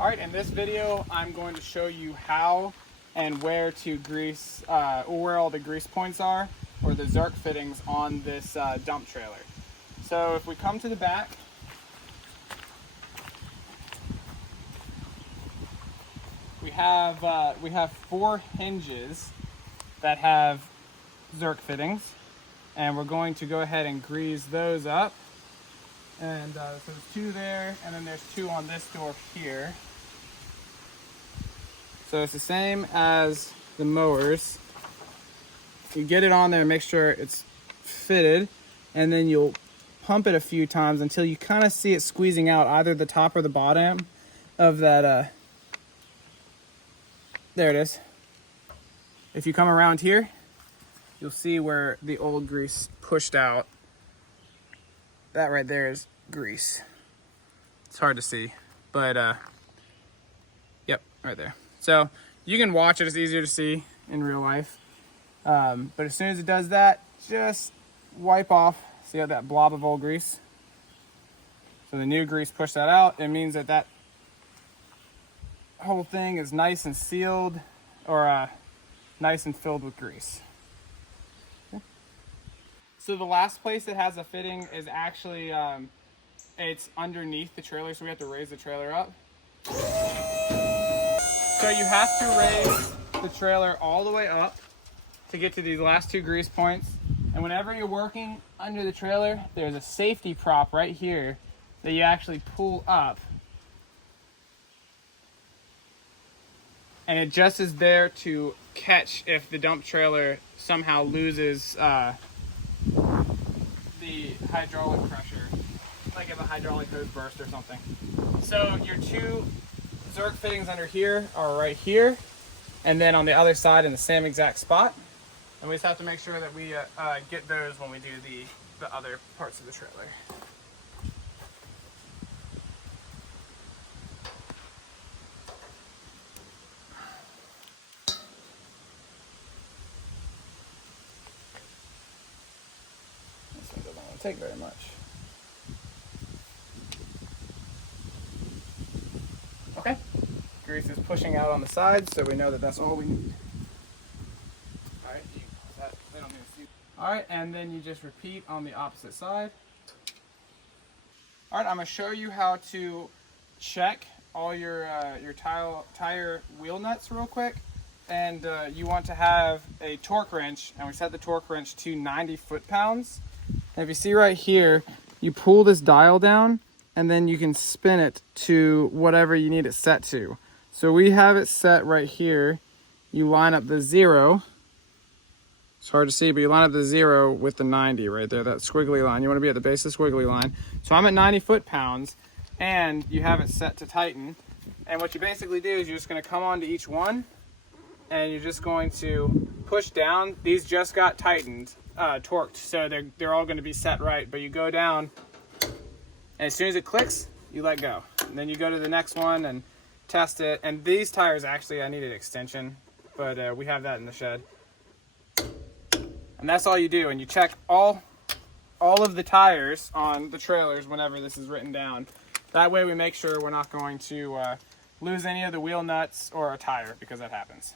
All right, in this video, I'm going to show you how and where to grease, or where all the grease points are, or the Zerk fittings on this dump trailer. So if we come to the back, we have 4 hinges that have Zerk fittings, and we're going to go ahead and grease those up. And so there's 2 there, and then there's 2 on this door here. So it's the same as the mowers. You get it on there, make sure it's fitted, and then you'll pump it a few times until you kind of see it squeezing out either the top or the bottom of that. There it is. If you come around here, you'll see where the old grease pushed out. That right there is grease. It's hard to see, but yep, right there. So you can watch it, it's easier to see in real life. But as soon as it does that, just wipe off. See how that blob of old grease? So the new grease pushed that out. It means that that whole thing is nice and sealed, or nice and filled with grease. Okay. So the last place it has a fitting is actually, it's underneath the trailer, so we have to raise the trailer up. So you have to raise the trailer all the way up to get to these last 2 grease points. And whenever you're working under the trailer, there's a safety prop right here that you actually pull up. And it just is there to catch if the dump trailer somehow loses the hydraulic pressure, like if a hydraulic hose burst or something. So your 2 Zerk fittings under here are right here, and then on the other side in the same exact spot. And we just have to make sure that we get those when we do the other parts of the trailer. This one doesn't want to take very much. Okay, grease is pushing out on the sides, so we know that that's all we need. All right, they don't need to see. All right, and then you just repeat on the opposite side. All right, I'm gonna show you how to check all your tire wheel nuts real quick. And you want to have a torque wrench, and we set the torque wrench to 90 foot-pounds. And if you see right here, you pull this dial down, and then you can spin it to whatever you need it set to. So we have it set right here. You line up the 0. It's hard to see, but you line up the 0 with the 90 right there, that squiggly line. You want to be at the base of the squiggly line. So I'm at 90 foot-pounds, and you have it set to tighten. And what you basically do is you're just going to come onto each one, and you're just going to push down. These just got tightened, torqued, so they're all going to be set right. But you go down, and as soon as it clicks, you let go. And then you go to the next one and test it. And these tires, actually, I needed extension, but we have that in the shed. And that's all you do. And you check all of the tires on the trailers whenever this is written down. That way we make sure we're not going to lose any of the wheel nuts or a tire, because that happens.